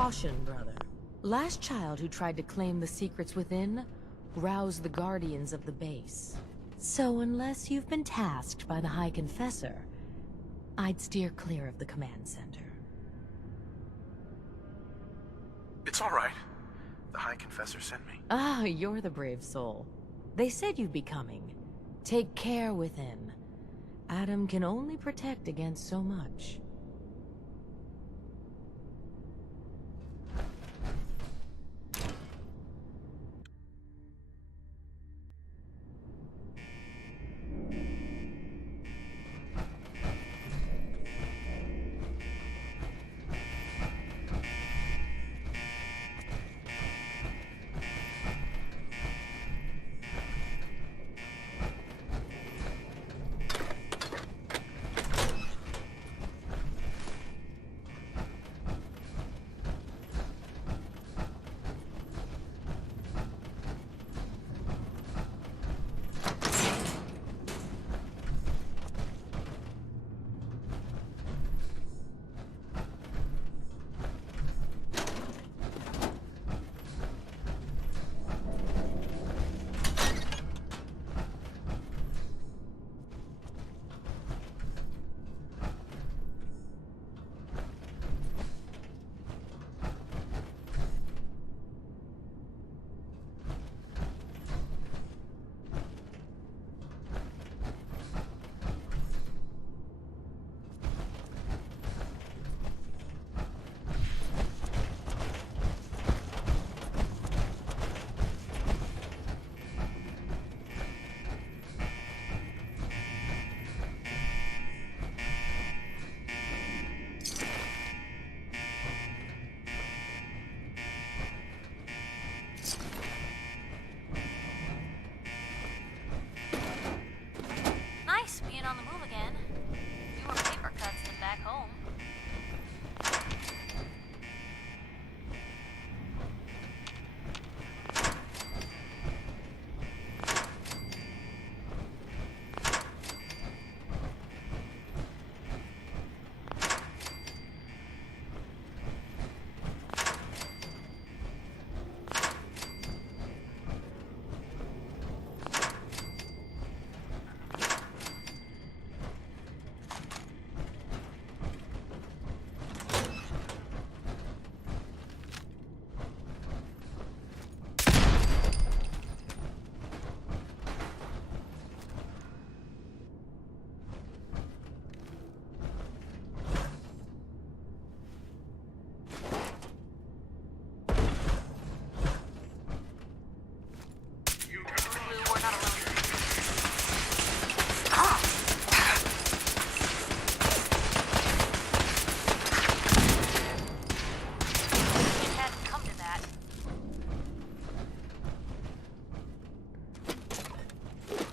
Caution, brother. Last child who tried to claim the secrets within roused the guardians of the base. So unless you've been tasked by the High Confessor, I'd steer clear of the command center. It's all right. The High Confessor sent me. Ah, you're the brave soul. They said you'd be coming. Take care within. Adam can only protect against so much. Being on the move again. Fewer paper cuts than back home.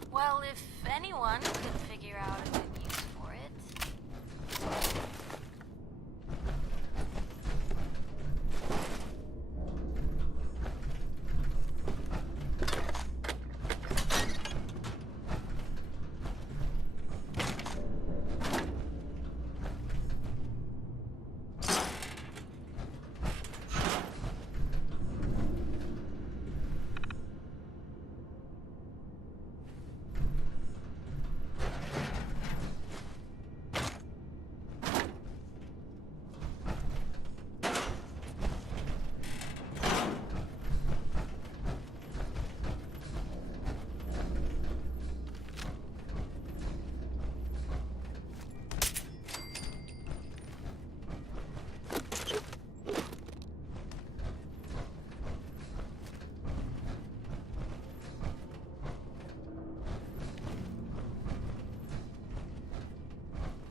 Well, if anyone could figure out a good use for it.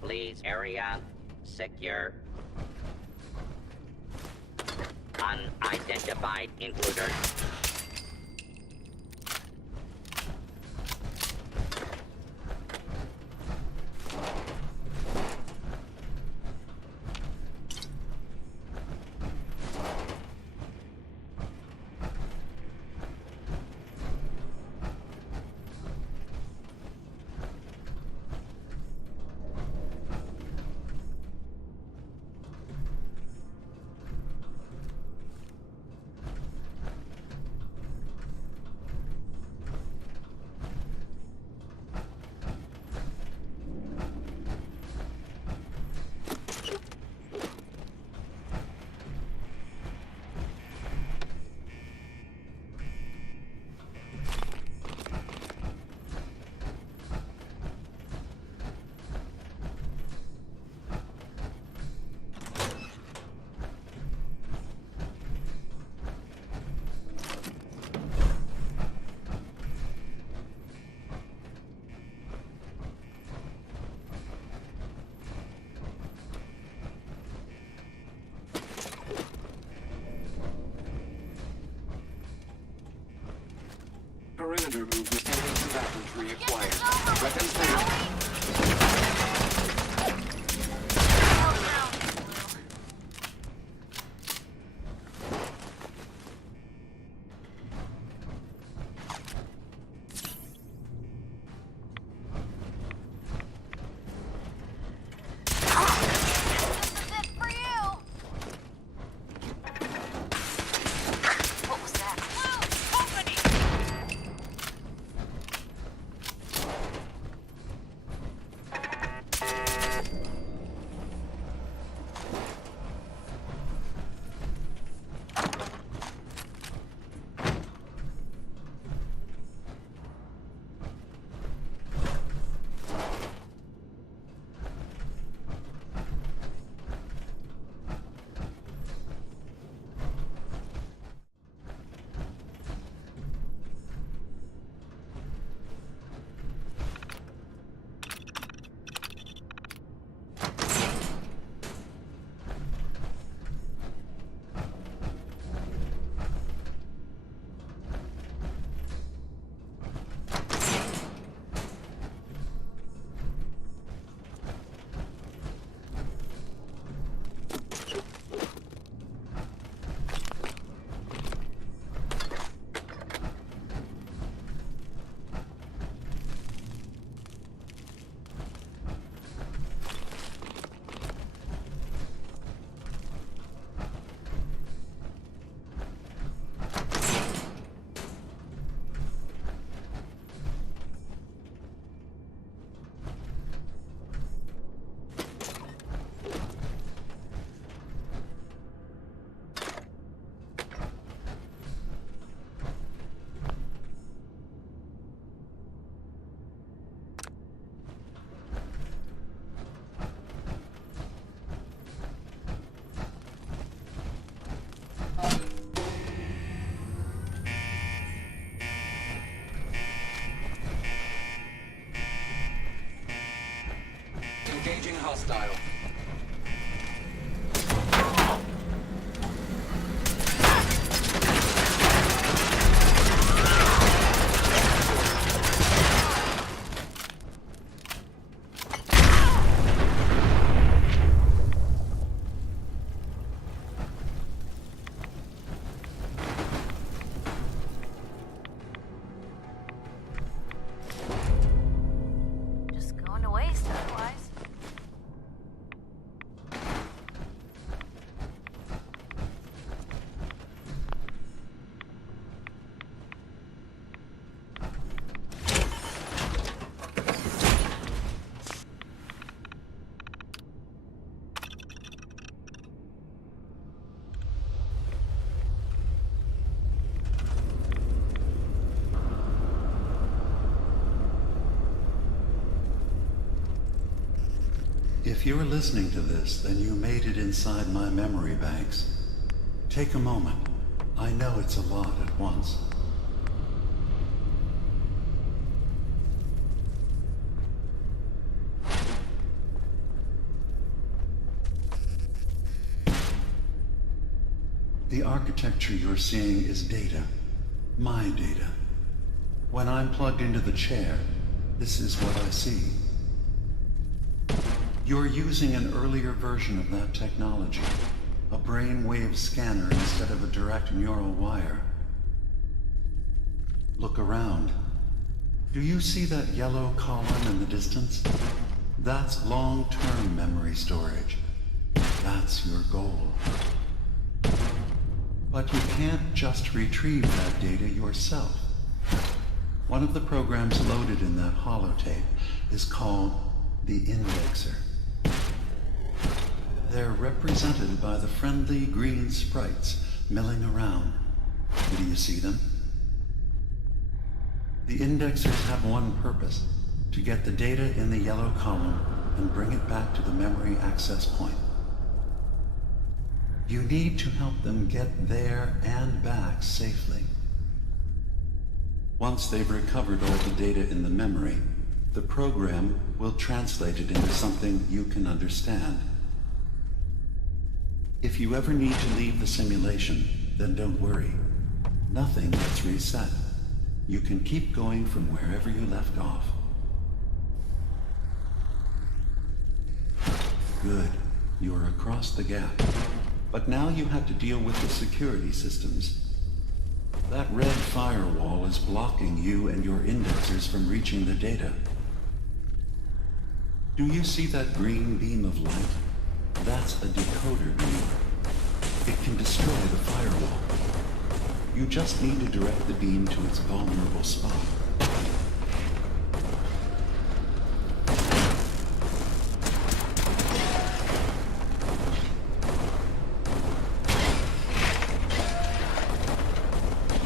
Please, area secure. Unidentified intruder. Infantry acquired. Weapons ready. Engaging hostile. Just going to waste otherwise. If you're listening to this, then you made it inside my memory banks. Take a moment. I know it's a lot at once. The architecture you're seeing is data. My data. When I'm plugged into the chair, this is what I see. You're using an earlier version of that technology, a brainwave scanner instead of a direct neural wire. Look around. Do you see that yellow column in the distance? That's long-term memory storage. That's your goal. But you can't just retrieve that data yourself. One of the programs loaded in that holotape is called the indexer. They're represented by the friendly green sprites milling around. Do you see them? The indexers have one purpose: to get the data in the yellow column and bring it back to the memory access point. You need to help them get there and back safely. Once they've recovered all the data in the memory, the program will translate it into something you can understand. If you ever need to leave the simulation, then don't worry. Nothing gets reset. You can keep going from wherever you left off. Good. You're across the gap. But now you have to deal with the security systems. That red firewall is blocking you and your indexers from reaching the data. Do you see that green beam of light? That's a decoder beam. It can destroy the firewall. You just need to direct the beam to its vulnerable spot.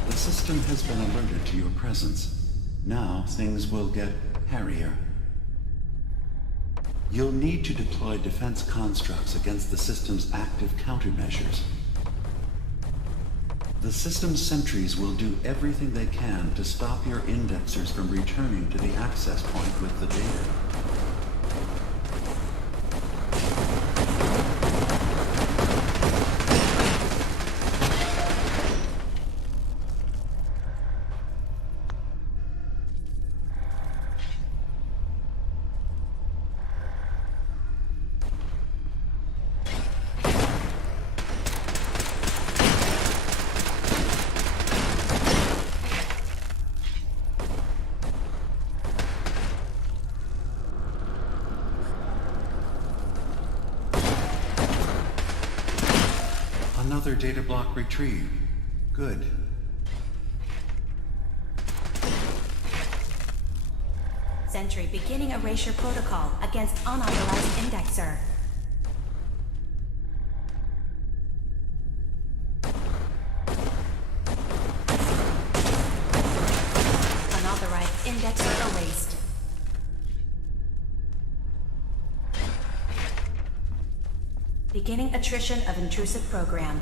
The system has been alerted to your presence. Now things will get hairier. You'll need to deploy defense constructs against the system's active countermeasures. The system's sentries will do everything they can to stop your indexers from returning to the access point with the data. Another data block retrieved. Good. Sentry beginning erasure protocol against unauthorized indexer. Unauthorized indexer erased. Beginning attrition of intrusive program.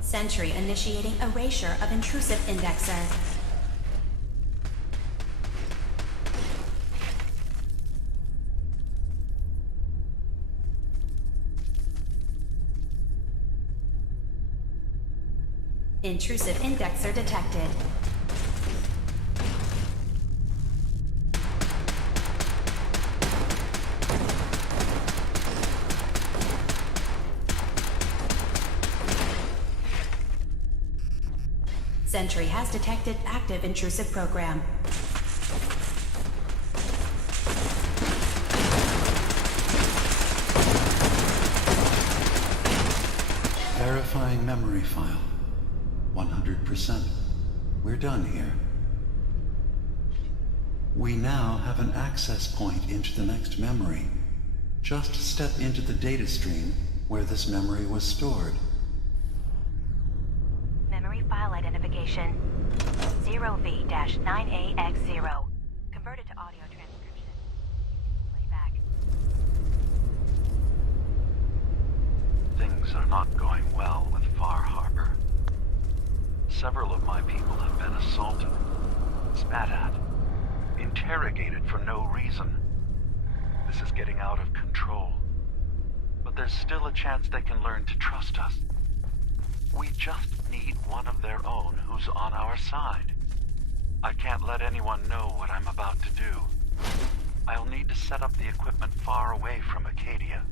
Sentry initiating erasure of intrusive indexer. Intrusive indexer detected. Sentry has detected active intrusive program. Verifying memory file. 100%. We're done here. We now have an access point into the next memory. Just step into the data stream where this memory was stored. Memory file identification 0V-9AX0. Converted to audio transcription. Playback. Things are not going well with Far Harbor. Several of my people have been assaulted, spat at, interrogated for no reason. This is getting out of control. But there's still a chance they can learn to trust us. We just need one of their own who's on our side. I can't let anyone know what I'm about to do. I'll need to set up the equipment far away from Acadia.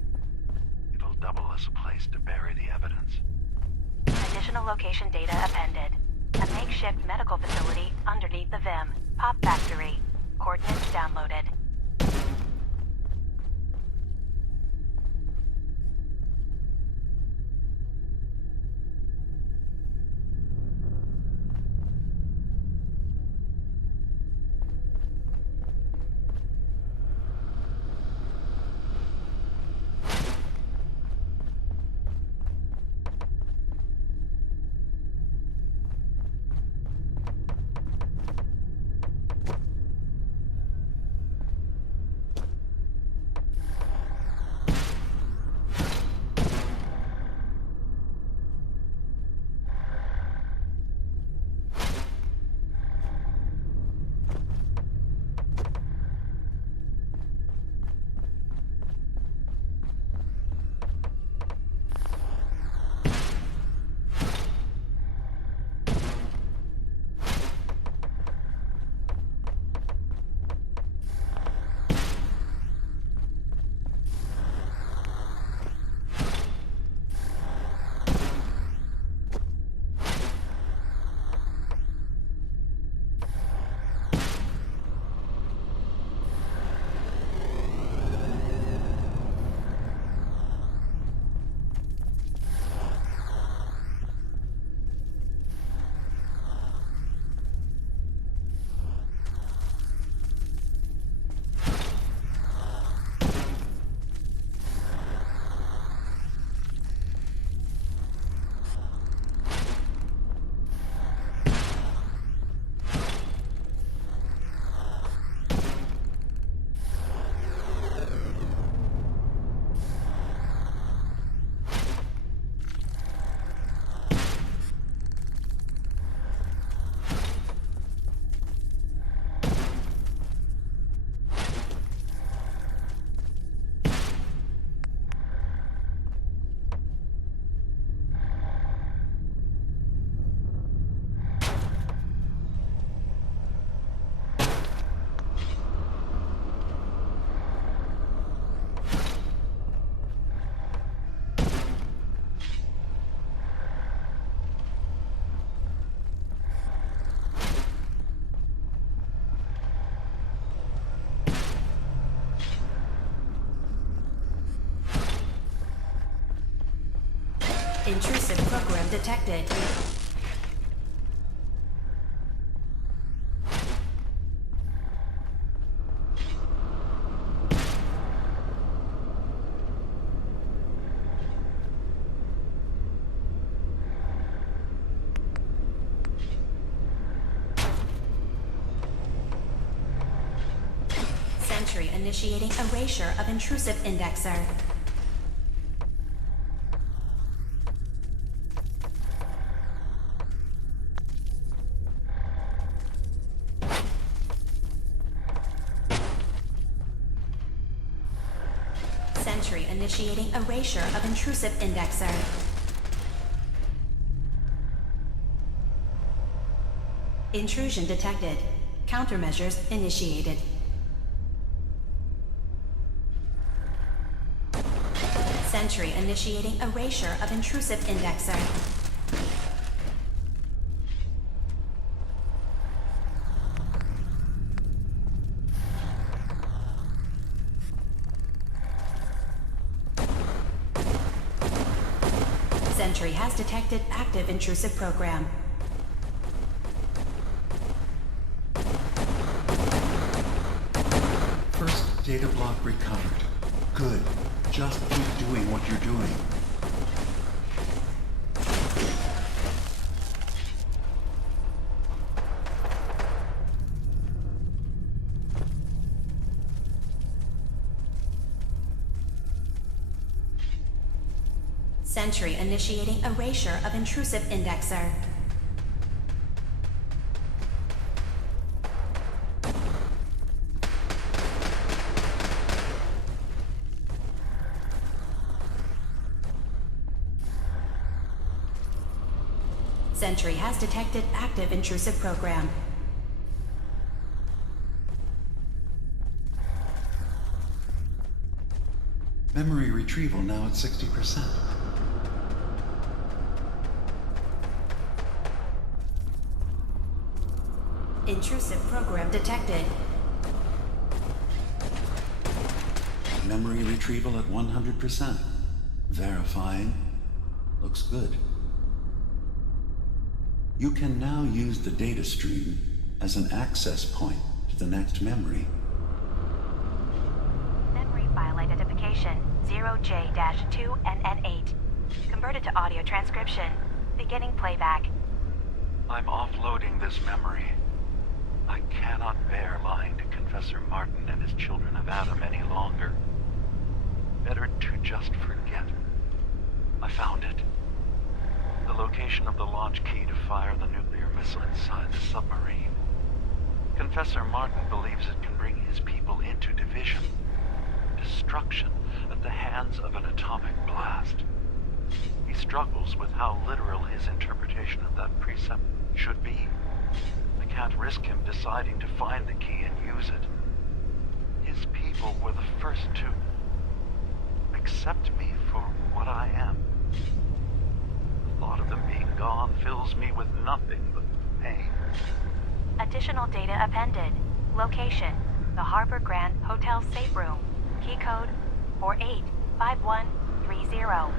It'll double as a place to bury the evidence. Additional location data appended. A makeshift medical facility underneath the VIM. Pop factory. Coordinates downloaded. Intrusive program detected. Sentry initiating erasure of intrusive indexer. Sentry initiating erasure of intrusive indexer. Intrusion detected. Countermeasures initiated. Sentry initiating erasure of intrusive indexer. Sentry has detected active intrusive program. First data block recovered. Good. Just keep doing what you're doing. Sentry initiating erasure of intrusive indexer. Sentry has detected active intrusive program. Memory retrieval now at 60%. Intrusive program detected. Memory retrieval at 100%. Verifying. Looks good. You can now use the data stream as an access point to the next memory. Memory file identification 0J-2NN8. Converted to audio transcription. Beginning playback. I'm offloading this memory. I cannot bear lying to Confessor Martin and his children of Adam any longer. Better to just forget. I found it. The location of the launch key to fire the nuclear missile inside the submarine. Confessor Martin believes it can bring his people into division, destruction at the hands of an atomic blast. He struggles with how literal his interpretation of that precept should be. I can't risk him deciding to find the key and use it. His people were the first to accept me for what I am. The thought of them being gone fills me with nothing but pain. Additional data appended. Location: the Harbor Grand Hotel safe room. Key code 485130.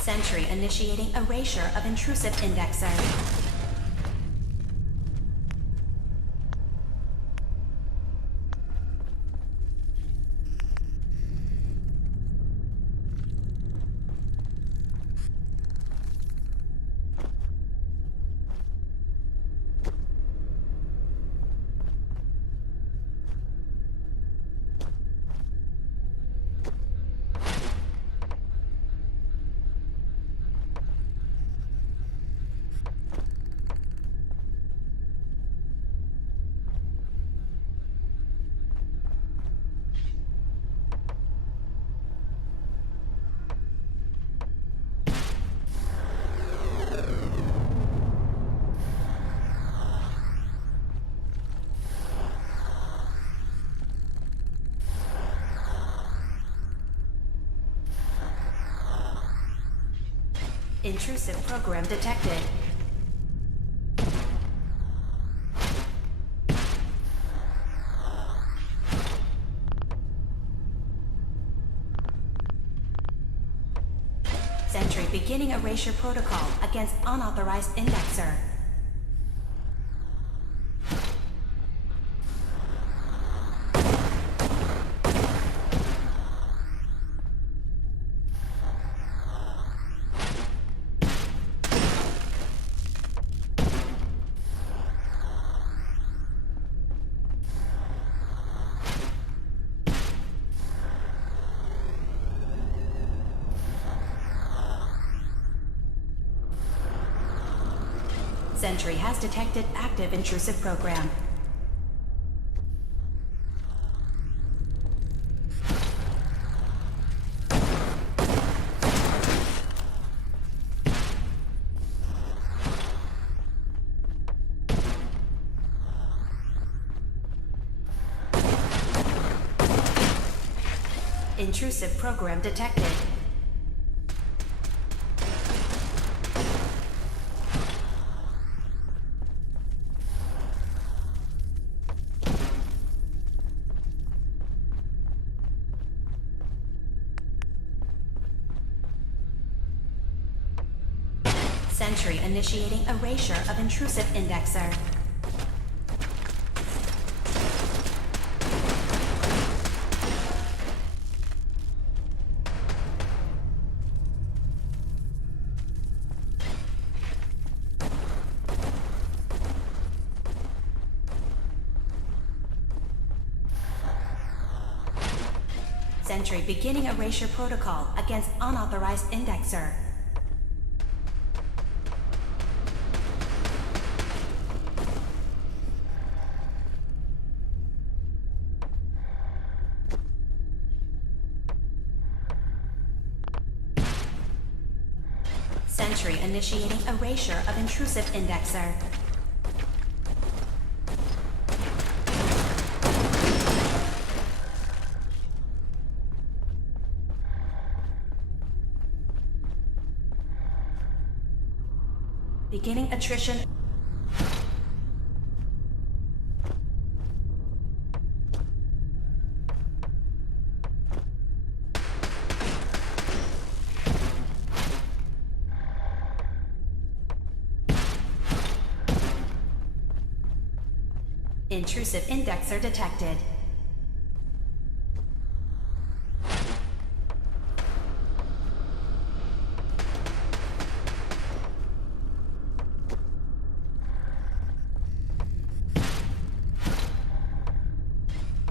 Sentry initiating erasure of intrusive indexer. Intrusive program detected. Sentry beginning erasure protocol against unauthorized indexer. Sentry has detected active intrusive program. Intrusive program detected. Sentry initiating erasure of intrusive indexer. Sentry beginning erasure protocol against unauthorized indexer. Sentry initiating erasure of intrusive indexer. Beginning attrition. Intrusive indexer detected.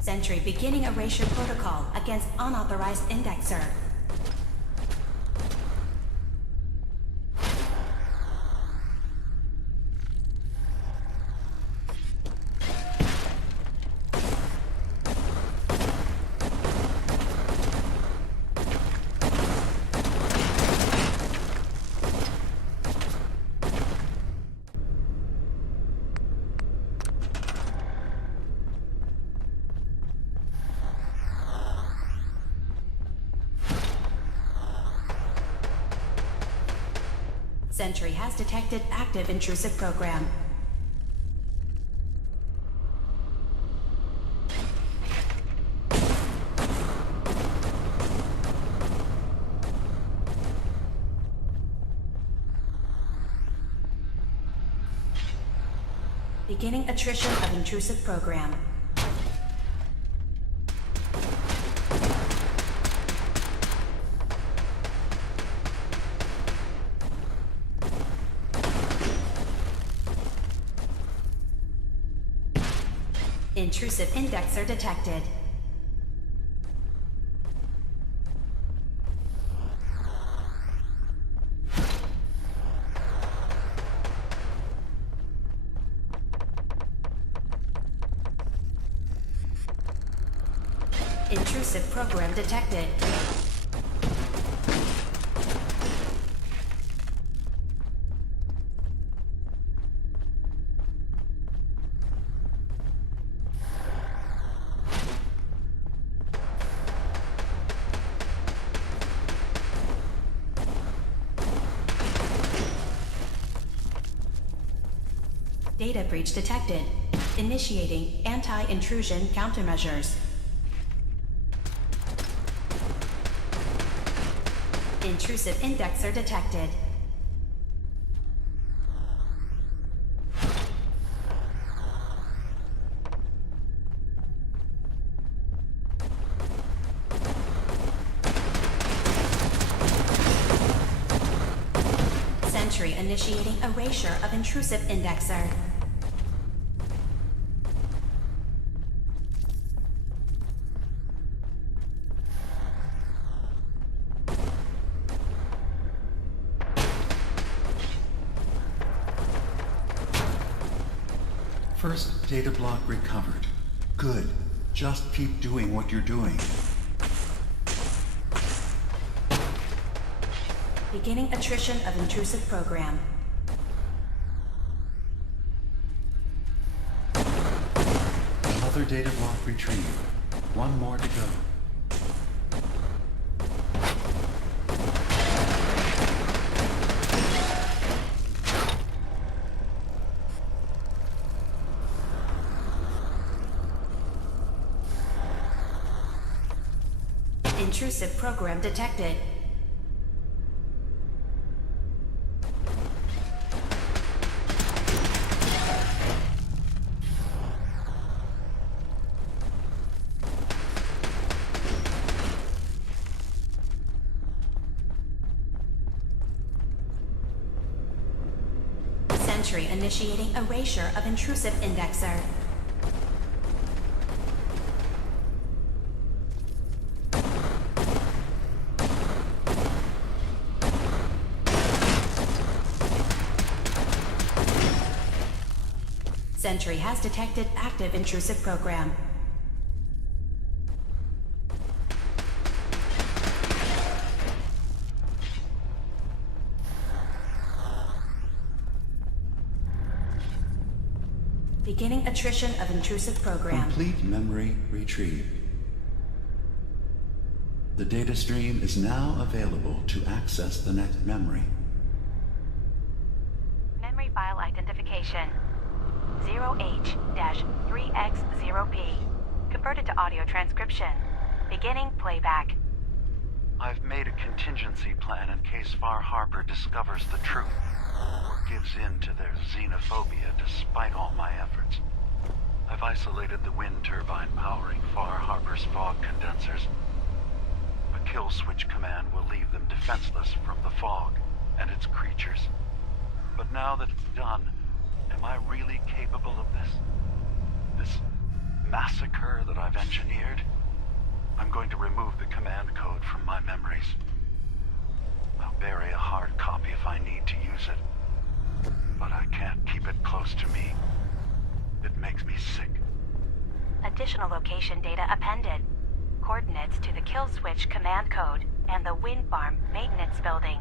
Sentry beginning erasure protocol against unauthorized indexer. Sentry has detected active intrusive program. Beginning attrition of intrusive program. Intrusive indexer detected. Intrusive program detected. Data breach detected. Initiating anti-intrusion countermeasures. Intrusive indexer detected. Sentry initiating erasure of intrusive indexer. First data block recovered. Good. Just keep doing what you're doing. Beginning attrition of intrusive program. Another data block retrieved. One more to go. Intrusive program detected. Sentry initiating erasure of intrusive indexer. Sentry has detected active intrusive program. Beginning attrition of intrusive program. Complete memory retrieved. The data stream is now available to access the next memory. Memory file identification 0H-3X0P. Converted to audio transcription. Beginning playback. I've made a contingency plan in case Far Harbor discovers the truth, or gives in to their xenophobia despite all my efforts. I've isolated the wind turbine powering Far Harbor's fog condensers. A kill switch command will leave them defenseless from the fog and its creatures. But now that it's done, am I really capable of this? This massacre that I've engineered? I'm going to remove the command code from my memories. I'll bury a hard copy if I need to use it. But I can't keep it close to me. It makes me sick. Additional location data appended. Coordinates to the kill switch command code and the wind farm maintenance building.